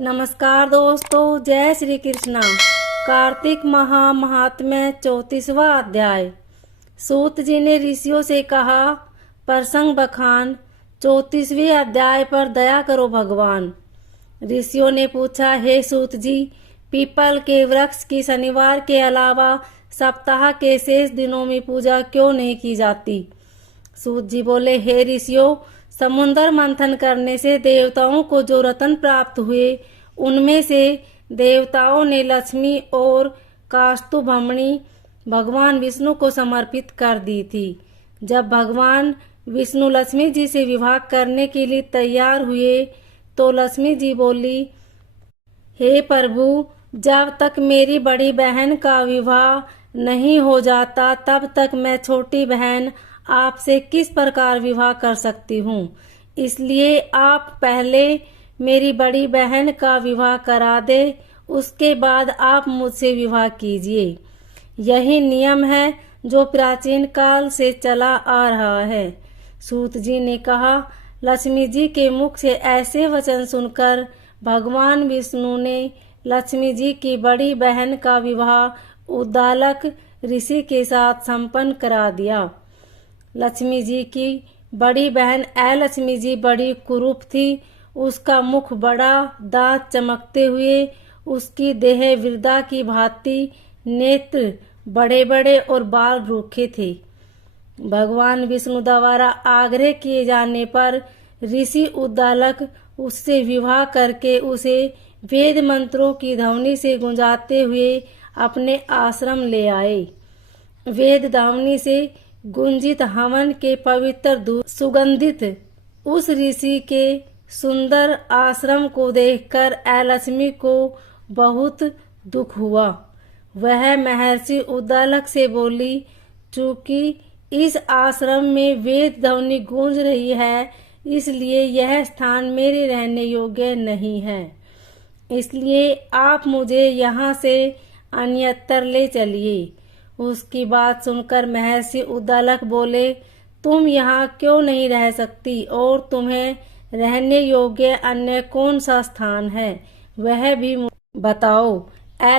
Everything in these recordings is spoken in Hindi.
नमस्कार दोस्तों, जय श्री कृष्णा। कार्तिक महात्म्य 34वां अध्याय। सूत जी ने ऋषियों से कहा, प्रसंग बखान 34वें अध्याय पर दया करो भगवान। ऋषियों ने पूछा, हे सूत जी, पीपल के वृक्ष की शनिवार के अलावा सप्ताह के शेष दिनों में पूजा क्यों नहीं की जाती? सूत जी बोले, हे ऋषियों, समुद्र मंथन करने से देवताओं को जो रत्न प्राप्त हुए, उनमें से देवताओं ने लक्ष्मी और कास्तुभमणि भगवान विष्णु को समर्पित कर दी थी। जब भगवान विष्णु लक्ष्मी जी से विवाह करने के लिए तैयार हुए तो लक्ष्मी जी बोली, हे प्रभु, जब तक मेरी बड़ी बहन का विवाह नहीं हो जाता तब तक मैं छोटी बहन आपसे किस प्रकार विवाह कर सकती हूँ। इसलिए आप पहले मेरी बड़ी बहन का विवाह करा दे, उसके बाद आप मुझसे विवाह कीजिए। यही नियम है जो प्राचीन काल से चला आ रहा है। सूत जी ने कहा, लक्ष्मी जी के मुख से ऐसे वचन सुनकर भगवान विष्णु ने लक्ष्मी जी की बड़ी बहन का विवाह उद्दालक ऋषि के साथ संपन्न करा दिया। लक्ष्मी जी की बड़ी बहन लक्ष्मी जी बड़ी कुरूप थी। उसका मुख बड़ा, दांत चमकते हुए, उसकी देह वृद्धा की भांति, नेत्र बड़े बड़े और बाल रूखे थे। भगवान विष्णु द्वारा आग्रह किए जाने पर ऋषि उद्दालक उससे विवाह करके उसे वेद मंत्रों की ध्वनि से गुंजाते हुए अपने आश्रम ले आए। वेद ध्वनि से गुंजित हवन के पवित्र दूध सुगंधित उस ऋषि के सुंदर आश्रम को देखकर लक्ष्मी को बहुत दुख हुआ। वह महर्षि उद्दालक से बोली, चूंकि इस आश्रम में वेद ध्वनि गूंज रही है, इसलिए यह स्थान मेरे रहने योग्य नहीं है। इसलिए आप मुझे यहाँ से अन्यत्र ले चलिए। उसकी बात सुनकर महर्षि उद्दालक बोले, तुम यहाँ क्यों नहीं रह सकती और तुम्हें रहने योग्य अन्य कौन सा स्थान है, वह भी बताओ।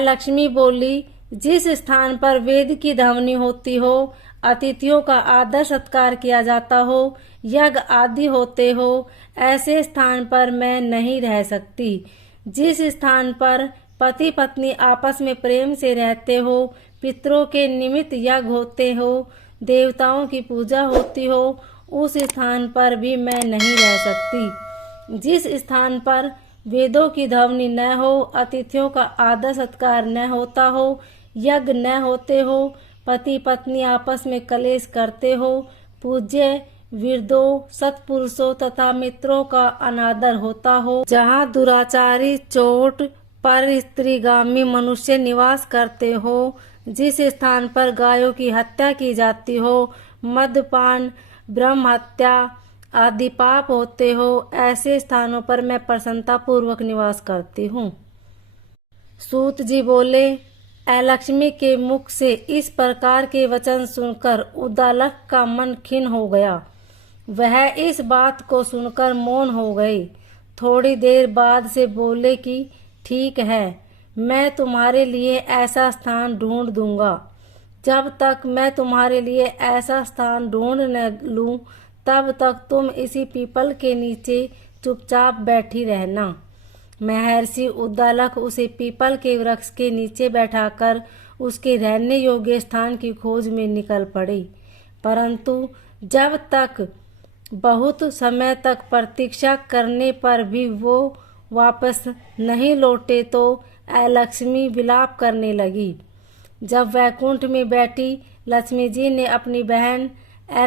लक्ष्मी बोली, जिस स्थान पर वेद की ध्वनि होती हो, अतिथियों का आदर सत्कार किया जाता हो, यज्ञ आदि होते हो, ऐसे स्थान पर मैं नहीं रह सकती। जिस स्थान पर पति पत्नी आपस में प्रेम से रहते हो, पितरों के निमित्त यज्ञ होते हो, देवताओं की पूजा होती हो, उस स्थान पर भी मैं नहीं रह सकती। जिस स्थान पर वेदों की ध्वनि न हो, अतिथियों का आदर सत्कार न होता हो, यज्ञ न होते हो, पति पत्नी आपस में कलेश करते हो, पूज्य वृद्धों, सत्पुरुषों तथा मित्रों का अनादर होता हो, जहाँ दुराचारी, चोट पर स्त्रीगामी मनुष्य निवास करते हो, जिस स्थान पर गायों की हत्या की जाती हो, मद्यपान, ब्रह्म हत्या आदि पाप होते हो, ऐसे स्थानों पर मैं प्रसन्नता पूर्वक निवास करती हूँ। सूत जी बोले, लक्ष्मी के मुख से इस प्रकार के वचन सुनकर उद्दालक का मन खिन्न हो गया। वह इस बात को सुनकर मौन हो गए। थोड़ी देर बाद से बोले कि ठीक है, मैं तुम्हारे लिए ऐसा स्थान ढूंढ दूंगा। जब तक मैं तुम्हारे लिए ऐसा स्थान ढूंढ न लूं, तब तक तुम इसी पीपल के नीचे चुपचाप बैठी रहना। महर्षि उद्दालक उसे पीपल के वृक्ष के नीचे बैठाकर उसके रहने योग्य स्थान की खोज में निकल पड़े। परंतु जब तक बहुत समय तक प्रतीक्षा करने पर भी वो वापस नहीं लौटे तो लक्ष्मी विलाप करने लगी। जब वैकुंठ में बैठी लक्ष्मी जी ने अपनी बहन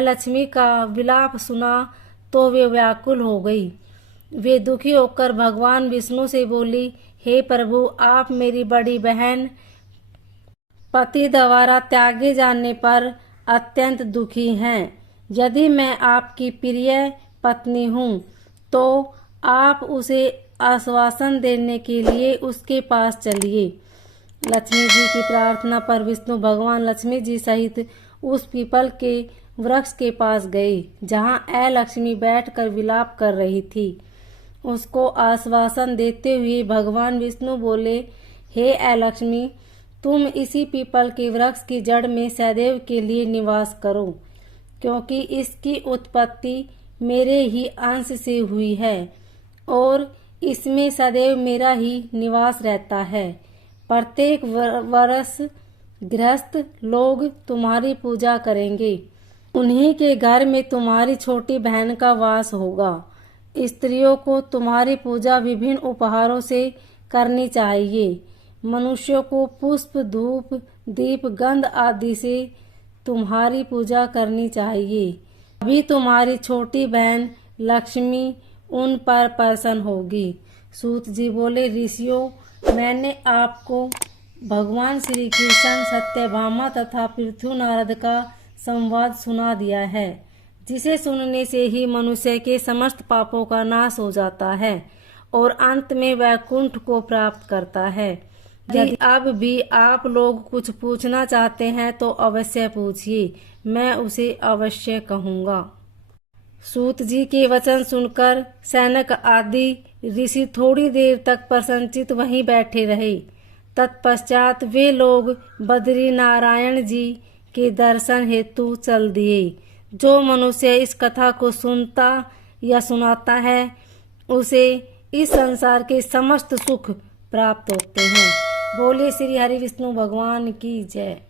लक्ष्मी का विलाप सुना तो वे व्याकुल हो गई। वे दुखी होकर भगवान विष्णु से बोली, हे प्रभु, आप मेरी बड़ी बहन पति द्वारा त्यागे जाने पर अत्यंत दुखी हैं। यदि मैं आपकी प्रिय पत्नी हूँ तो आप उसे आश्वासन देने के लिए उसके पास चलिए। लक्ष्मी जी की प्रार्थना पर विष्णु भगवान लक्ष्मी जी सहित उस पीपल के वृक्ष के पास गए, जहाँ लक्ष्मी बैठकर विलाप कर रही थी। उसको आश्वासन देते हुए भगवान विष्णु बोले, हे अलक्ष्मी, तुम इसी पीपल के वृक्ष की जड़ में सदैव के लिए निवास करो, क्योंकि इसकी उत्पत्ति मेरे ही अंश से हुई है और इसमें सदैव मेरा ही निवास रहता है। प्रत्येक वर्ष गृहस्थ लोग तुम्हारी पूजा करेंगे। उन्हीं के घर में तुम्हारी छोटी बहन का वास होगा। स्त्रियों को तुम्हारी पूजा विभिन्न उपहारों से करनी चाहिए। मनुष्यों को पुष्प, धूप, दीप, गंध आदि से तुम्हारी पूजा करनी चाहिए। अभी तुम्हारी छोटी बहन लक्ष्मी उन पर प्रसन्न होगी। सूत जी बोले, ऋषियों, मैंने आपको भगवान श्री कृष्ण, सत्यभामा तथा पृथु नारद का संवाद सुना दिया है, जिसे सुनने से ही मनुष्य के समस्त पापों का नाश हो जाता है और अंत में वैकुंठ को प्राप्त करता है। यदि अब भी आप लोग कुछ पूछना चाहते हैं तो अवश्य पूछिए, मैं उसे अवश्य कहूँगा। सूत जी के वचन सुनकर सैनक आदि ऋषि थोड़ी देर तक प्रसन्नचित वहीं बैठे रहे। तत्पश्चात वे लोग बद्री नारायण जी के दर्शन हेतु चल दिए। जो मनुष्य इस कथा को सुनता या सुनाता है उसे इस संसार के समस्त सुख प्राप्त होते हैं। बोले श्री हरि विष्णु भगवान की जय।